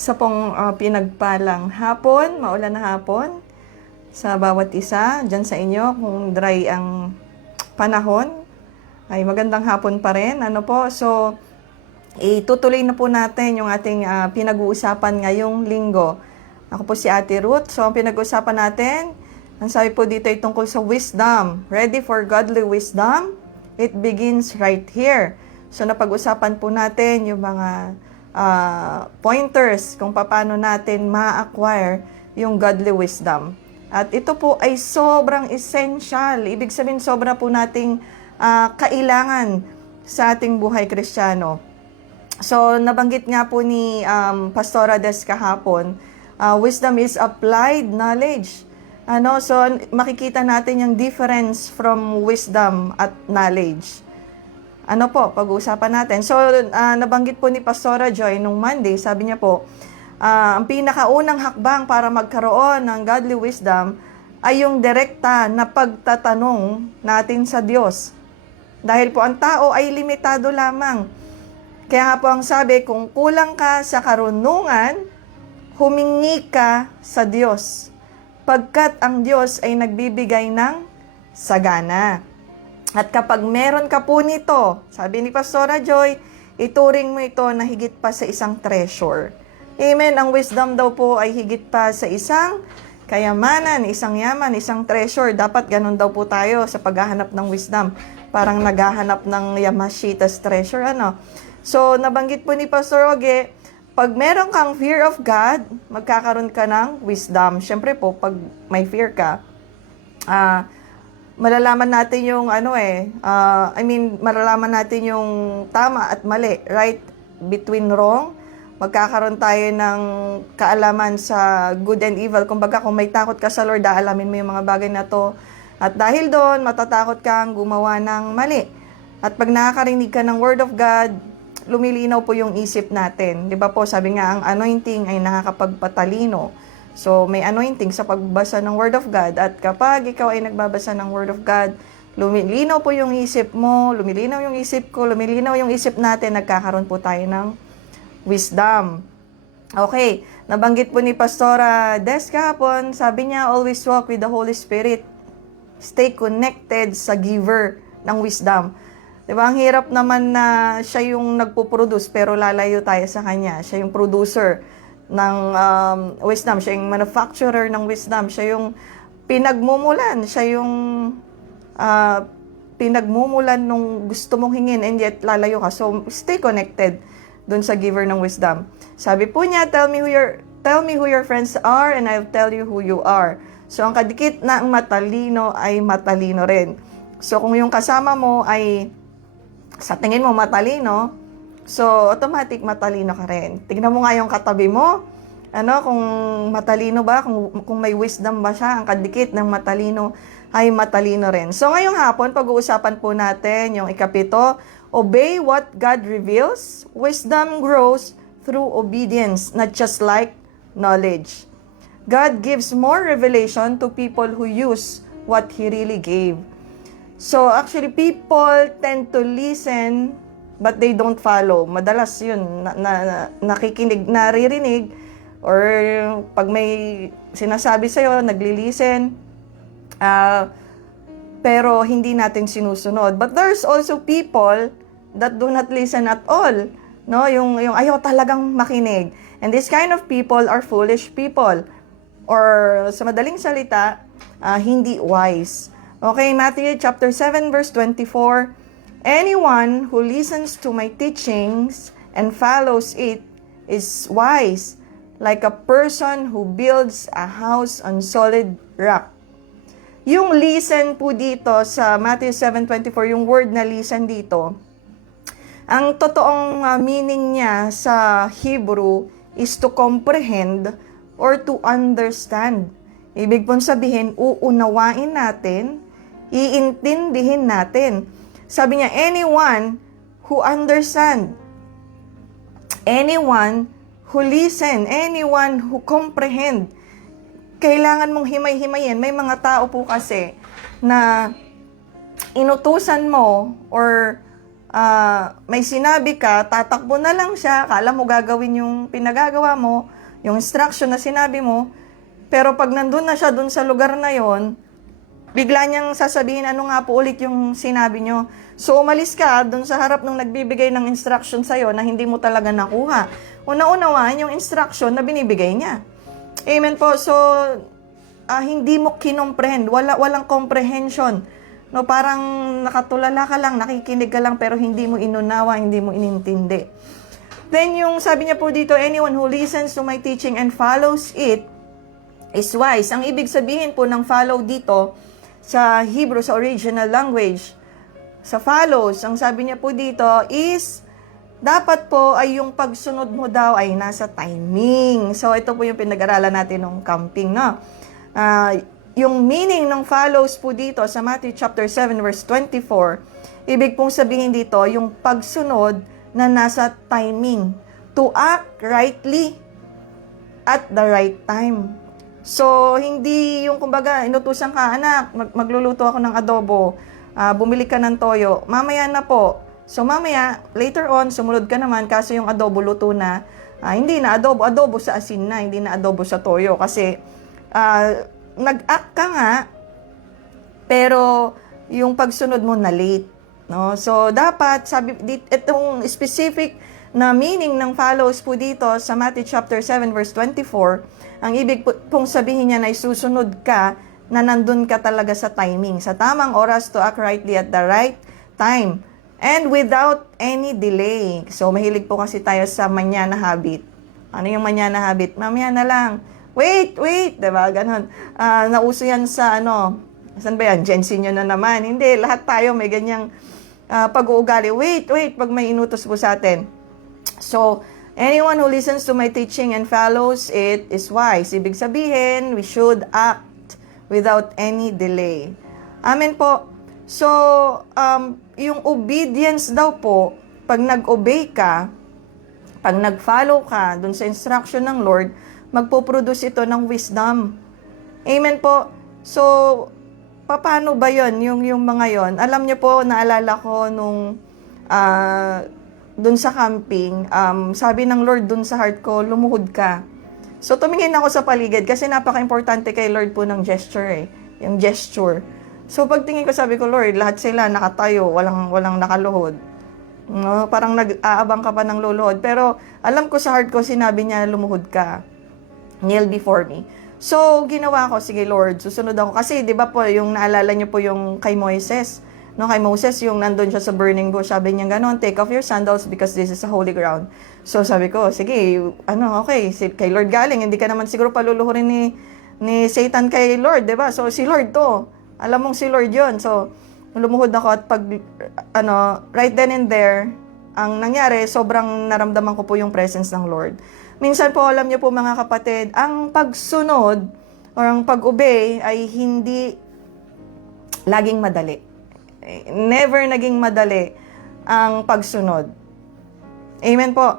Isa pong pinagpalang hapon, maulan na hapon sa bawat isa. Diyan sa inyo, kung dry ang panahon, ay magandang hapon pa rin. So, itutuloy na po natin yung ating pinag-uusapan ngayong linggo. Ako po si Ate Ruth. So, ang pinag-uusapan natin, ang sabi po dito ay tungkol sa wisdom. Ready for godly wisdom? It begins right here. So, napag-usapan po natin yung mga pointers kung paano natin ma-acquire yung godly wisdom. At ito po ay sobrang essential. Ibig sabihin, sobra po nating kailangan sa ating buhay Kristiyano. So, nabanggit nga po ni Pastora Des kahapon, wisdom is applied knowledge. So, makikita natin yung difference from wisdom at knowledge. Pag-uusapan natin. So, nabanggit po ni Pastora Joy nung Monday, sabi niya po, ang pinakaunang hakbang para magkaroon ng godly wisdom ay yung direkta na pagtatanong natin sa Diyos. Dahil po ang tao ay limitado lamang. Kaya nga po ang sabi, kung kulang ka sa karunungan, humingi ka sa Diyos. Pagkat ang Diyos ay nagbibigay ng sagana. At kapag meron ka po nito, sabi ni Pastora Joy, ituring mo ito na higit pa sa isang treasure. Amen. Ang wisdom daw po ay higit pa sa isang kayamanan, isang yaman, isang treasure. Dapat ganun daw po tayo sa paghahanap ng wisdom. Parang naghahanap ng Yamashita's treasure, So, nabanggit po ni Pastor Oge, pag meron kang fear of God, magkakaroon ka ng wisdom. Siyempre po, pag may fear ka, malalaman natin yung malalaman natin yung tama at mali, right between wrong. Magkakaroon tayo ng kaalaman sa good and evil. Kumbaga, kung may takot ka sa Lord, aalamin mo yung mga bagay na to. At dahil doon, matatakot kang gumawa ng mali. At pag nakakarinig ka ng Word of God, lumilinaw po yung isip natin. Di ba po, sabi nga, ang anointing ay nakakapagpatalino. So, may anointing sa pagbasa ng Word of God. At kapag ikaw ay nagbabasa ng Word of God, lumilinaw po yung isip mo, lumilinaw yung isip ko, lumilinaw yung isip natin, nagkakaroon po tayo ng wisdom. Okay, nabanggit po ni Pastora Des kahapon, sabi niya, always walk with the Holy Spirit. Stay connected sa giver ng wisdom. Diba, ang hirap naman na siya yung nagpo-produce, pero lalayo tayo sa kanya. Siya yung producer ng wisdom, siya yung manufacturer ng wisdom, siya yung pinagmumulan, siya yung pinagmumulan nung gusto mong hingin, and yet lalayo ka. So, stay connected dun sa giver ng wisdom. Sabi po niya, tell me who your friends are and I'll tell you who you are. So, ang kadikit na ang matalino ay matalino rin. So, kung yung kasama mo ay sa tingin mo matalino, so automatic matalino ka rin. Tignan mo nga yung katabi mo, kung matalino ba, kung may wisdom ba siya, ang kadikit ng matalino ay matalino rin. So, ngayong hapon, pag-uusapan po natin yung ikapito, obey what God reveals. Wisdom grows through obedience, not just like knowledge. God gives more revelation to people who use what He really gave. So, actually, people tend to listen, but they don't follow. Madalas yun, nakikinig, naririnig, or pag may sinasabi sa'yo, nagli-listen, pero hindi natin sinusunod. But there's also people that do not listen at all. Yung ayaw talagang makinig. And this kind of people are foolish people. Or sa madaling salita, hindi wise. Okay, Matthew chapter 7 verse 24. Anyone who listens to my teachings and follows it is wise, like a person who builds a house on solid rock. Yung listen po dito sa Matthew 7:24, yung word na listen dito, ang totoong meaning niya sa Hebrew is to comprehend or to understand. Ibig pong sabihin, uunawain natin, iintindihin natin. Sabi niya, anyone who understand, anyone who listen, anyone who comprehend, kailangan mong himay-himayin. May mga tao po kasi na inutusan mo or may sinabi ka, tatakbo na lang siya, kala mo gagawin yung pinagagawa mo, yung instruction na sinabi mo, pero pag nandun na siya dun sa lugar na yon, bigla niyang sasabihin, ano nga po ulit yung sinabi nyo. So, umalis ka dun sa harap ng nagbibigay ng instruction sa'yo na hindi mo talaga nakuha. Una-unawaan yung instruction na binibigay niya. Amen po. So, hindi mo kinomprehend, walang comprehension. No, parang nakatulala ka lang, nakikinig ka lang, pero hindi mo inunawa, hindi mo inintindi. Then yung sabi niya po dito, anyone who listens to my teaching and follows it is wise. Ang ibig sabihin po ng follow dito sa Hebrew, sa original language, sa follows, ang sabi niya po dito is, dapat po ay yung pagsunod mo daw ay nasa timing. So ito po yung pinag-aralan natin ng camping, no? Yung meaning ng follows po dito sa Matthew chapter 7 verse 24, ibig pong sabihin dito, yung pagsunod na nasa timing. To act rightly at the right time. So, hindi yung kumbaga, inutusan ka, anak, magluluto ako ng adobo, bumili ka ng toyo, mamaya na po. So, mamaya, later on, sumunod ka naman, kasi yung adobo luto na, hindi na adobo sa asin na, hindi na adobo sa toyo. Kasi, nag-act ka nga, pero yung pagsunod mo na late. No? So, dapat, sabi, itong specific na meaning ng follows po dito sa Matthew chapter 7 verse 24, ang ibig pong sabihin niya na susunod ka na nandun ka talaga sa timing, sa tamang oras to act rightly at the right time, and without any delay. So, mahilig po kasi tayo sa manyana habit. Ano yung manyana habit? Mamaya na lang. Wait, diba? Ganon. Nauso yan sa saan ba yan? Gen Z nyo na naman. Hindi, lahat tayo may ganyang pag-uugali. Wait, pag may inutos po sa atin. So, anyone who listens to my teaching and follows it is wise. Ibig sabihin, we should act without any delay. Amen po. So, yung obedience daw po, pag nag-obey ka, pag nag-follow ka dun sa instruction ng Lord, magpo-produce ito ng wisdom. Amen po. So, paano ba yon yung mga yon? Alam niyo po, naalala ko nung dun sa camping, sabi ng Lord dun sa heart ko, lumuhod ka. So, tumingin ako sa paligid kasi napaka-importante kay Lord po ng gesture yung gesture. So, pagtingin ko, sabi ko, Lord, lahat sila nakatayo, walang nakaluhod. No? Parang nag-aabang ka pa ng luluhod. Pero, alam ko sa heart ko, sinabi niya, lumuhod ka. Kneel before me. So, ginawa ko, sige Lord, susunod ako. Kasi, di ba po, yung naalala niyo po yung kay Moises. No, kay Moses, yung nandun siya sa burning bush, sabi niya ganon, take off your sandals because this is a holy ground. So, sabi ko, sige, okay, kay Lord galing, hindi ka naman siguro paluluhurin ni Satan kay Lord, di ba? So, si Lord to. Alam mong si Lord yon. So, lumuhod ako at pag, right then and there, ang nangyari, sobrang naramdaman ko po yung presence ng Lord. Minsan po, alam niyo po mga kapatid, ang pagsunod or ang pag-obey ay hindi laging madali. Never naging madali ang pagsunod. Amen po.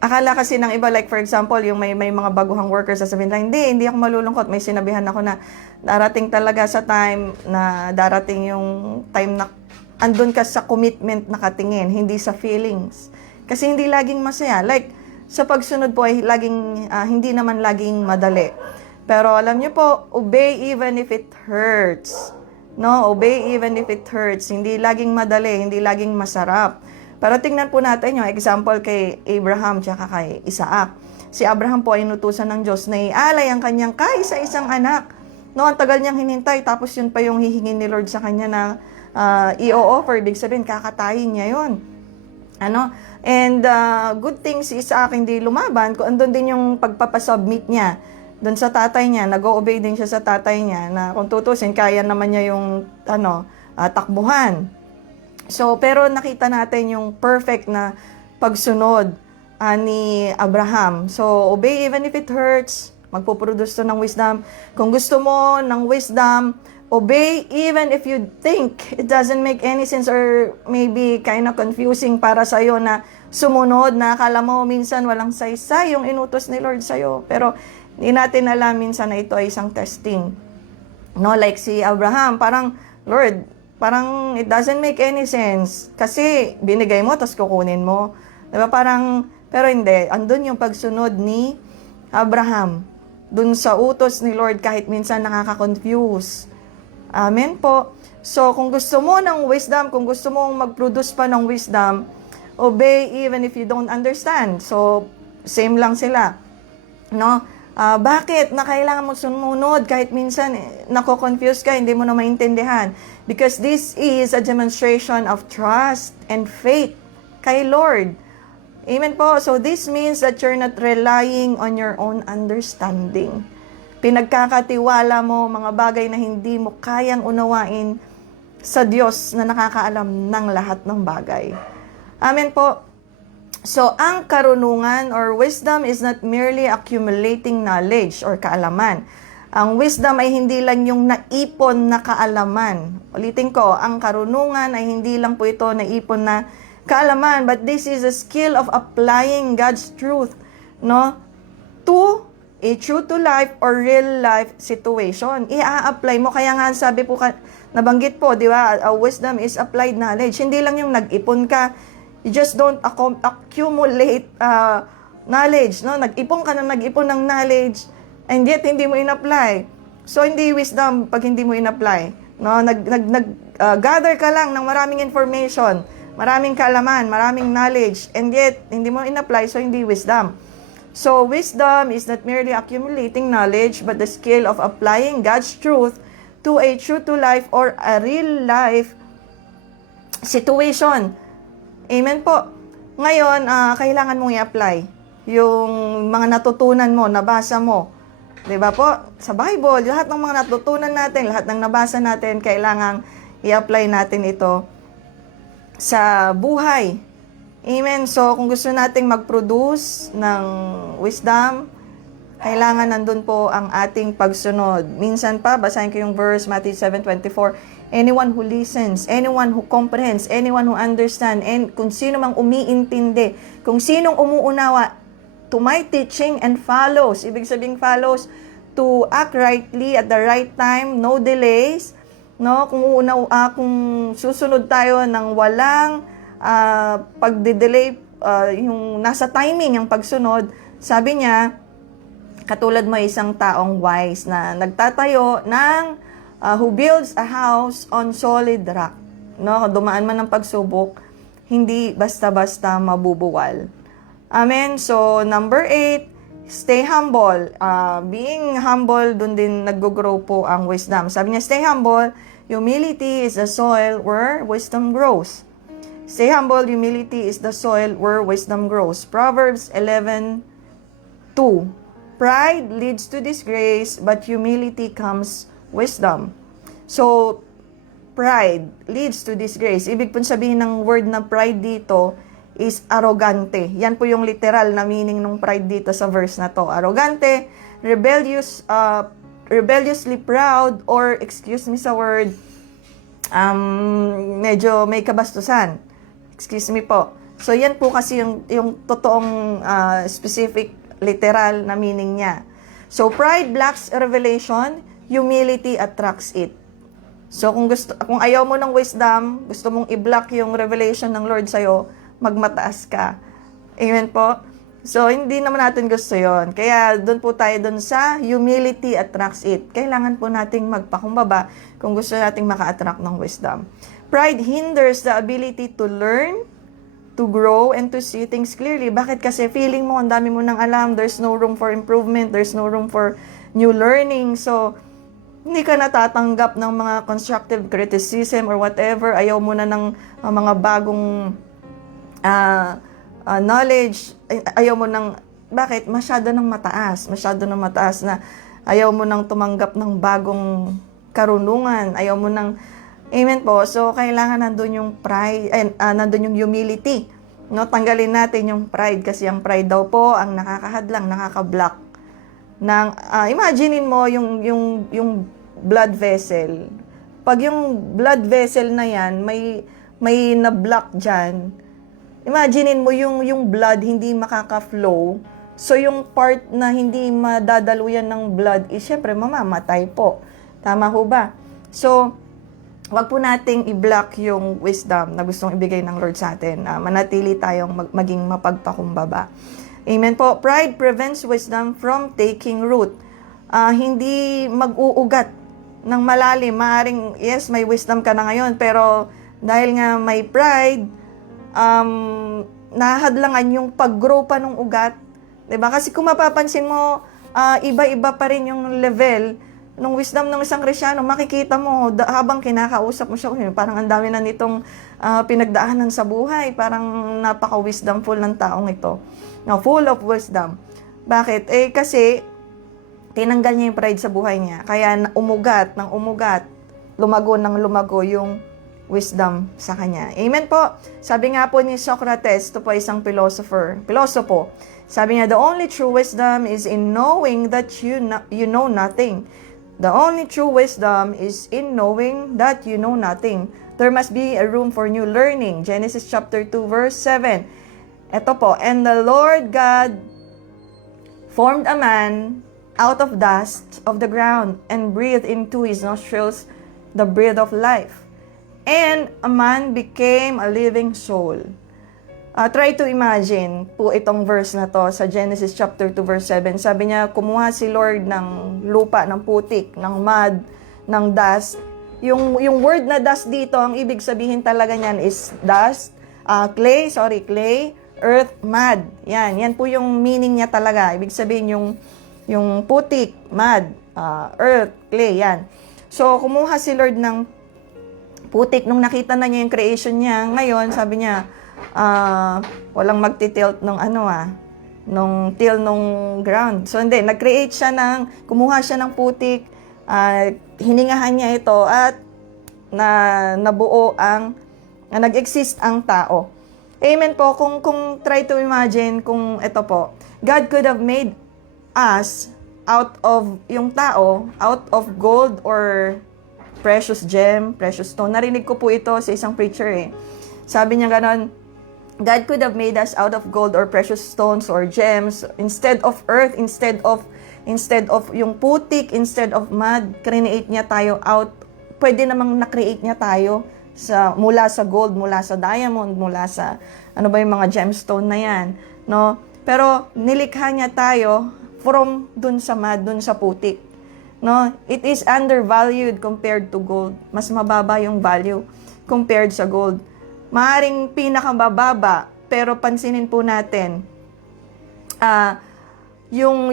Akala kasi ng iba, like for example, yung may mga baguhang workers, sasabihin lang, hindi ako malulungkot. May sinabihan ako na darating talaga sa time na darating yung time na andun ka sa commitment na katingin, hindi sa feelings. Kasi hindi laging masaya. Like, sa pagsunod po ay hindi naman laging madali. Pero alam niyo po, obey even if it hurts. No, obey even if it hurts. Hindi laging madali, hindi laging masarap. Pero tingnan po natin yung example kay Abraham tsaka kay Isaac. Si Abraham po ay inutusan ng Diyos na ialay ang kanyang kaisa-isang anak. No, ang tagal niyang hinintay, tapos yun pa yung hihingin ni Lord sa kanya na i-offer. Big sabihin, kakatayin niya yun. And good thing si Isaac hindi lumaban, kung andun din yung pagpapasubmit niya doon sa tatay niya, nag-o-obey din siya sa tatay niya, na kung tutusin, kaya naman niya yung takbuhan. So, pero nakita natin yung perfect na pagsunod ni Abraham. So, obey even if it hurts, magpuproduce to ng wisdom. Kung gusto mo ng wisdom, obey even if you think it doesn't make any sense or maybe kind of confusing para sa'yo na sumunod, na akala mo minsan walang saysay yung inutos ni Lord sa'yo. Pero hindi natin alam minsan na ito ay isang testing. No, like si Abraham, parang, Lord, Parang it doesn't make any sense. Kasi binigay mo, tapos kukunin mo. Diba? Parang, pero hindi. Andun yung pagsunod ni Abraham. Dun sa utos ni Lord kahit minsan nakaka-confuse. Amen po. So, kung gusto mo ng wisdom, kung gusto mong mag-produce pa ng wisdom, obey even if you don't understand. So, same lang sila. No? Bakit na kailangan mo sumunod kahit minsan nako-confuse ka, hindi mo na maintindihan? Because this is a demonstration of trust and faith kay Lord. Amen po. So this means that you're not relying on your own understanding. Pinagkakatiwala mo mga bagay na hindi mo kayang unawain sa Diyos na nakakaalam ng lahat ng bagay. Amen po. So, ang karunungan or wisdom is not merely accumulating knowledge or kaalaman. Ang wisdom ay hindi lang yung naipon na kaalaman. Ulitin ko, ang karunungan ay hindi lang po ito naipon na kaalaman, but this is a skill of applying God's truth, no, to a true to life or real life situation. I-apply mo. Kaya nga sabi po, nabanggit po, di ba, wisdom is applied knowledge. Hindi lang yung nag-ipon ka. You just don't accumulate knowledge, no? Nag-ipon ka na nag-ipon ng knowledge and yet hindi mo in-apply. So hindi wisdom pag hindi mo in-apply, no? Gather ka lang ng maraming information, maraming kaalaman, maraming knowledge and yet hindi mo in-apply, so hindi wisdom. So wisdom is not merely accumulating knowledge but the skill of applying God's truth to a true to life or a real life situation. Amen po. Ngayon, kailangan mong i-apply yung mga natutunan mo, nabasa mo. Diba po? Sa Bible, lahat ng mga natutunan natin, lahat ng nabasa natin, kailangan i-apply natin ito sa buhay. Amen. So, kung gusto nating mag-produce ng wisdom, kailangan nandun po ang ating pagsunod. Minsan pa, basahin ko yung verse, Matthew 7:24, anyone who listens, anyone who comprehends, anyone who understands, and kung sino mang umiintindi, kung sinong umuunawa to my teaching and follows, ibig sabihin follows, to act rightly at the right time, no delays, no? Kung susunod tayo ng walang pagde-delay, yung nasa timing yung pagsunod, sabi niya, katulad mo isang taong wise na nagtatayo ng who builds a house on solid rock. No, dumaan man ng pagsubok, hindi basta-basta mabubuwal. Amen. So, number 8, stay humble. Being humble, dun din nag-grow po ang wisdom. Sabi niya, stay humble. Humility is the soil where wisdom grows. Stay humble. Humility is the soil where wisdom grows. Proverbs 11:2. Pride leads to disgrace, but humility comes wisdom. So, pride leads to disgrace. Ibig po sabihin ng word na pride dito is arrogante. Yan po yung literal na meaning ng pride dito sa verse na to. Arrogante, rebelliously proud, or excuse me sa word, medyo may kabastusan. Excuse me po. So, yan po kasi yung totoong specific literal na meaning niya. So, pride blocks revelation, humility attracts it. So, kung ayaw mo ng wisdom, gusto mong i-block yung revelation ng Lord sa'yo, magmataas ka. Amen po? So, hindi naman natin gusto yon. Kaya, doon po tayo doon sa humility attracts it. Kailangan po nating magpakumbaba kung gusto nating maka-attract ng wisdom. Pride hinders the ability to learn, to grow, and to see things clearly. Bakit? Kasi feeling mo, ang dami mo nang alam, there's no room for improvement, there's no room for new learning. So, hindi ka natatanggap ng mga constructive criticism or whatever. Ayaw mo na ng mga bagong knowledge. Ayaw mo ng, bakit? Masyado ng mataas na ayaw mo nang tumanggap ng bagong karunungan. Ayaw mo nang, amen po. So, kailangan nandun yung pride, nandun yung humility. No, tanggalin natin yung pride kasi ang pride daw po ang nakakahadlang, nakaka-block ng imaginein mo yung blood vessel. Pag yung blood vessel na yan may na-block diyan. Imaginein mo yung blood hindi makaka-flow. So yung part na hindi madadaluyan ng blood, syempre mamamatay po. Tama ho ba? So wag po nating i-block yung wisdom na gustong ibigay ng Lord sa atin. Manatili tayong maging mapagpakumbaba. Amen po. Pride prevents wisdom from taking root. Hindi mag-uugat ng malalim. Maaring, yes, may wisdom ka na ngayon, pero dahil nga may pride, nahadlangan yung pag-grow pa ng ugat. Diba? Kasi kung mapapansin mo, iba-iba pa rin yung level nung wisdom ng isang Kristyano. Makikita mo, habang kinakausap mo siya, parang ang dami na nitong pinagdaanan sa buhay. Parang napaka-wisdomful ng taong ito. Now, full of wisdom. Bakit? Kasi tinanggal niya yung pride sa buhay niya. Kaya umugat ng umugat, lumago ng lumago yung wisdom sa kanya. Amen po. Sabi nga po ni Socrates, ito po isang pilosopo. Sabi niya, the only true wisdom is in knowing that you know nothing. The only true wisdom is in knowing that you know nothing. There must be a room for new learning. Genesis chapter 2 verse 7. Ito po, and the Lord God formed a man out of dust of the ground and breathed into his nostrils the breath of life. And a man became a living soul. Try to imagine po itong verse na to sa Genesis chapter 2 verse 7. Sabi niya, kumuha si Lord ng lupa, ng putik, ng mud, ng dust. Yung word na dust dito, ang ibig sabihin talaga niyan is dust, clay, earth, mud. Yan po yung meaning niya talaga. Ibig sabihin yung putik, mud, earth, clay, yan. So, kumuha si Lord ng putik. Nung nakita na niya yung creation niya, ngayon, sabi niya, walang magtitilt nung nung till nung ground. So, hindi. Nag-create siya kumuha siya ng putik, hiningahan niya ito, at nabuo nag-exist ang tao. Amen po. Kung try to imagine, kung ito po, God could have made us out of gold or precious gem, precious stone. Narinig ko po ito sa isang preacher Sabi niya ganon, God could have made us out of gold or precious stones or gems instead of earth, instead of yung putik, instead of mud. Create niya tayo pwede namang na-create niya tayo mula sa gold, mula sa diamond, mula sa yung mga gemstone na yan, no? Pero nilikha niya tayo from dun sa mud, dun sa putik, no? It is undervalued compared to gold. Mas mababa yung value compared sa gold. Maaring pinakamababa, pero pansinin po natin, yung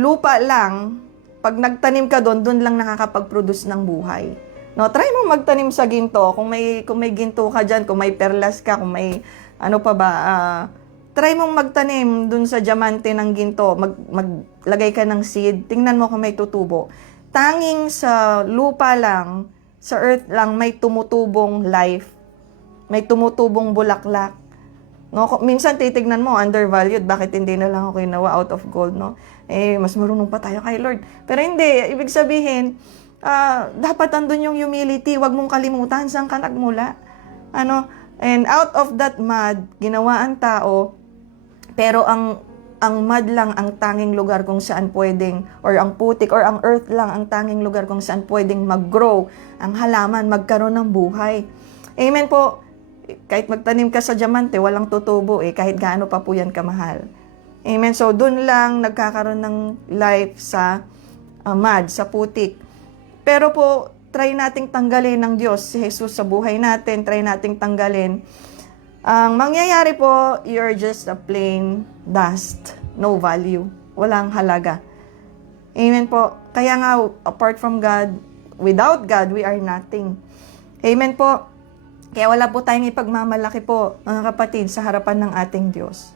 lupa lang, pag nagtanim ka doon lang nakakapag-produce ng buhay. No, try mo magtanim sa ginto. Kung may ginto ka diyan, kung may perlas ka, kung may try mong magtanim doon sa diamante ng ginto. Maglagay ka ng seed. Tingnan mo kung may tutubo. Tanging sa lupa lang, sa earth lang may tumutubong life. May tumutubong bulaklak. No, minsan titignan mo undervalued, bakit hindi na lang ako ginawa out of gold, no? Mas marunong pa tayo kay Lord. Pero hindi, ibig sabihin, dapat andun yung humility, wag mong kalimutan saan ka nagmula. And out of that mud, ginawa ang tao, pero ang mud lang ang tanging lugar kung saan pwedeng, or ang putik or ang earth lang ang tanging lugar kung saan pwedeng mag-grow ang halaman, magkaroon ng buhay. Amen po. Kahit magtanim ka sa diamante, walang tutubo kahit gaano pa po yan kamahal. Amen. So, dun lang nagkakaroon ng life sa mud, sa putik. Pero po, try nating tanggalin ng Diyos si Jesus sa buhay natin. Try nating tanggalin. Ang mangyayari po, you're just a plain dust. No value. Walang halaga. Amen po. Kaya nga, apart from God, without God, we are nothing. Amen po. Kaya wala po tayong ipagmamalaki po, mga kapatid, sa harapan ng ating Diyos.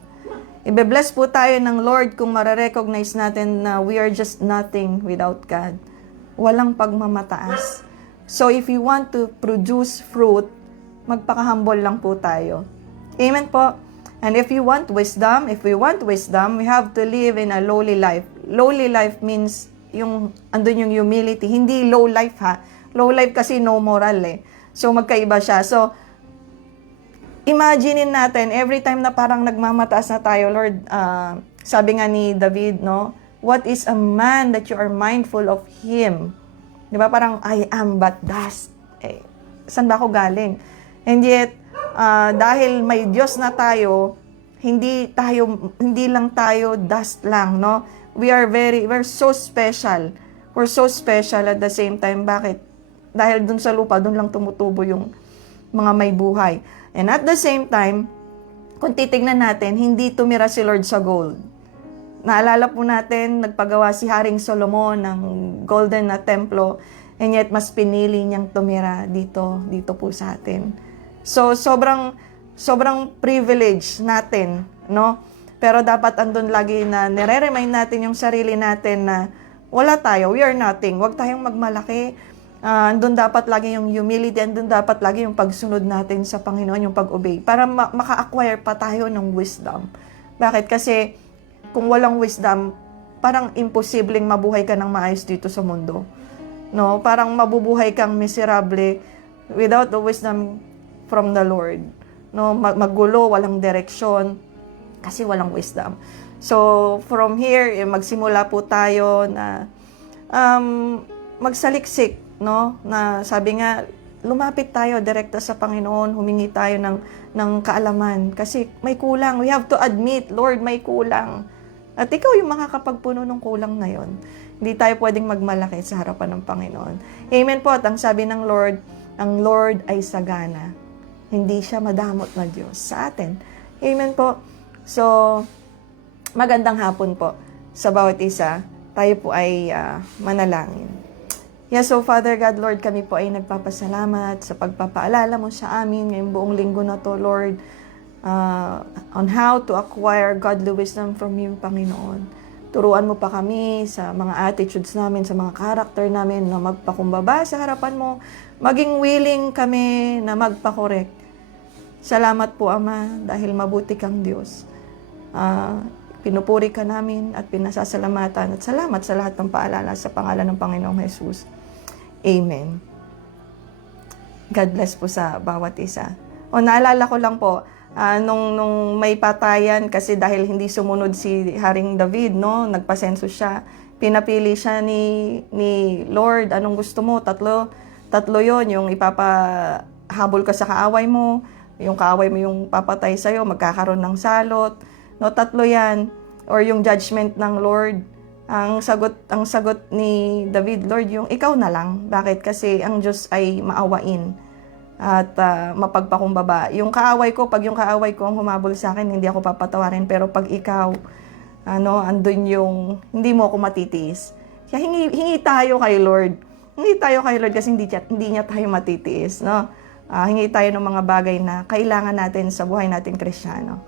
Ibe-bless po tayo ng Lord kung mararecognize natin na we are just nothing without God. Walang pagmamataas. So if you want to produce fruit, magpaka-humble lang po tayo. Amen po. And if we want wisdom, we have to live in a lowly life. Lowly life means andun yung humility. Hindi low life Low life kasi no moral So, magkaiba siya. So, imaginein natin, every time na parang nagmamataas na tayo, Lord, sabi nga ni David, no? What is a man that you are mindful of him? Di ba? Parang, I am but dust. saan ba ako galing? And yet, dahil may Diyos na tayo, hindi lang tayo dust lang, no? We're so special. We're so special at the same time. Bakit? Dahil dun sa lupa, dun lang tumutubo yung mga may buhay. And at the same time, kung titignan natin, hindi tumira si Lord sa gold. Naalala po natin, nagpagawa si Haring Solomon ng golden na templo, and yet mas pinili niyang tumira dito po sa atin. So, sobrang privilege natin, no? Pero dapat andun lagi na nire-remind natin yung sarili natin na wala tayo, we are nothing. Huwag tayong magmalaki. Andun dapat lagi yung humility, andun dapat lagi yung pagsunod natin sa Panginoon, yung pag-obey, para maka-acquire pa tayo ng wisdom. Bakit? Kasi kung walang wisdom, parang imposibleng mabuhay ka ng maayos dito sa mundo. No? Parang mabubuhay kang miserable without the wisdom from the Lord. No? Magulo, walang direksyon, kasi walang wisdom. So, from here, magsimula po tayo na magsaliksik, no? Na sabi nga, lumapit tayo direkta sa Panginoon, humingi tayo ng kaalaman. Kasi may kulang. We have to admit, Lord, may kulang. At ikaw yung makakapagpuno ng kulang na yon. Hindi tayo pwedeng magmalaki sa harapan ng Panginoon. Amen po. At ang sabi ng Lord, ang Lord ay sagana. Hindi siya madamot na Diyos sa atin. Amen po. So, magandang hapon po sa bawat isa. Tayo po ay manalangin. Yes, so Father God, Lord, kami po ay nagpapasalamat sa pagpapaalala mo sa amin ngayong buong linggo na to, Lord, on how to acquire godly wisdom from you, Panginoon. Turuan mo pa kami sa mga attitudes namin, sa mga character namin na magpakumbaba sa harapan mo. Maging willing kami na magpakorek. Salamat po, Ama, dahil mabuti kang Diyos. Pinupuri ka namin at pinasasalamatan at salamat sa lahat ng paalala sa pangalan ng Panginoong Jesus. Amen. God bless po sa bawat isa. Naalala ko lang po, nung may patayan, kasi dahil hindi sumunod si Haring David, no, nagpasenso siya, pinapili siya ni Lord, anong gusto mo? Tatlo yon, yung ipapahabol ka sa kaaway mo, yung kaaway mo yung papatay sa'yo, magkakaroon ng salot, no, tatlo yan, or yung judgment ng Lord. Ang sagot ni David, Lord, yung ikaw na lang. Bakit? Kasi ang Diyos ay maawain at mapagpakumbaba. Pag yung kaaway ko ang humabol sa akin, hindi ako papatawarin. Pero pag ikaw, andun yung hindi mo ako matitiis. Kaya hingi tayo kay Lord. Hingi tayo kay Lord kasi hindi niya tayo matitiis. No? Hingi tayo ng mga bagay na kailangan natin sa buhay natin Kristiyano.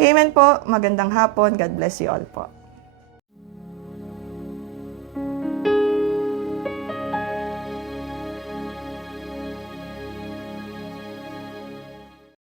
Amen po. Magandang hapon. God bless you all po.